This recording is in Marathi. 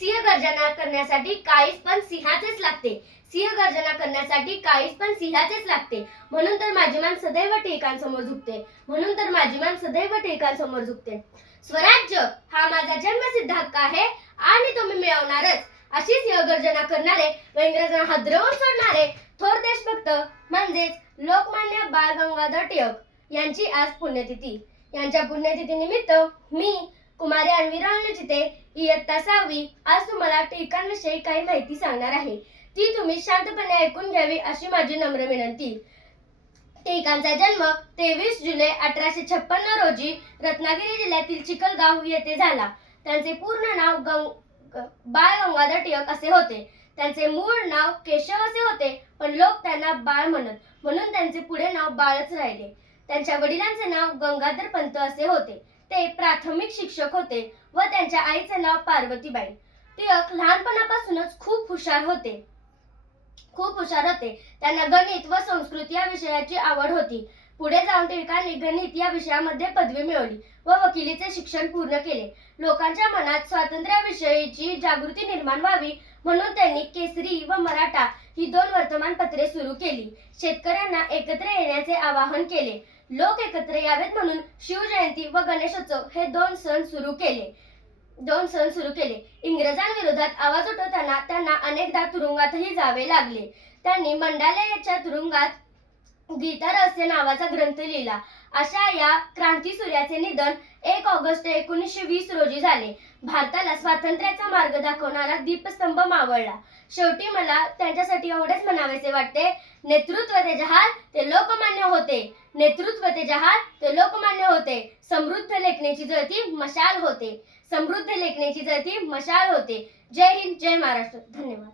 सिंह गर्जना करण्यासाठी काळीज पण सिंहाचेच लागते. सिंह गर्जना करण्यासाठी काळीज पण सिंहाचेच लागते. म्हणून तर माझी मान सदैव टिळकांसमोर झुकते. म्हणून तर माझी मान सदैव टिळकांसमोर झुकते. स्वराज्य हा माझा जन्मसिद्ध हक्क आहे आणि तो मी मिळवणारच. अशी सिंह गर्जना करणारे व इंग्रजांना हादरवून सोडणारे थोर देशभक्त म्हणजेच लोकमान्य बाळ गंगाधर टिळक यांची आज पुण्यतिथी. यांच्या पुण्यतिथी निमित्त मी कुमारी अन्वी चिते इयत्ता 6वी आज तुम्हाला टिळकांविषयी काही माहिती सांगणार आहे. ती तुम्ही शांतपणे ऐकून घ्यावी अशी माझी नम्र विनंती. टिळकांचा जन्म 23 जुलै 1856 रोजी रत्नागिरी जिल्ह्यातील चिखलगाव येथे झाला. त्यांचे पूर्ण नाव बाळ गंगाधर टिळक असे होते. त्यांचे मूळ नाव केशव असे होते, पण लोक त्यांना बाळ म्हणत, म्हणून त्यांचे पुढे नाव बाळच राहिले. त्यांच्या वडिलांचे नाव गंगाधर पंत असे होते. ते प्राथमिक शिक्षक होते व त्यांच्या आईचे नाव पार्वतीबाई. टिळक लहानपणापासूनच खूप हुशार होते. त्यांना गणित व संस्कृत या विषयाची आवड होती. पुढे जाऊन टिळकांनी गणित या विषयामध्ये पदवी मिळवली व वकिलीचे शिक्षण पूर्ण केले. लोकांच्या मनात स्वातंत्र्याविषयीची जागृती निर्माण व्हावी म्हणून त्यांनी केसरी व मराठा ही 2 वर्तमानपत्रे सुरू केली. शेतकऱ्यांना एकत्र येण्याचे आवाहन केले. लोक एकत्र यावेत म्हणून शिवजयंती व गणेशोत्सव हे 2 सण सुरू केले. इंग्रजांविरोधात आवाज उठवताना त्यांना अनेकदा तुरुंगातही जावे लागले. त्यांनी मंडालेच्या तुरुंगात गीता रहस्य नावाचा ग्रंथ लिहिला. अशा या क्रांतीसूर्याचे निधन 1 ऑगस्ट 1920 रोजी झाले. भारताला स्वातंत्र्याचा मार्ग दाखवणारा दीपस्तंभ मावळला. शेवटी मला त्यांच्यासाठी एवढेच म्हणावेसे वाटते, नेतृत्व ते जहाल ते लोकमान्य होते. नेतृत्व ते जहाल ते लोकमान्य होते. समृद्ध लेखणीची जळती मशाल होते. जय हिंद, जय महाराष्ट्र. धन्यवाद.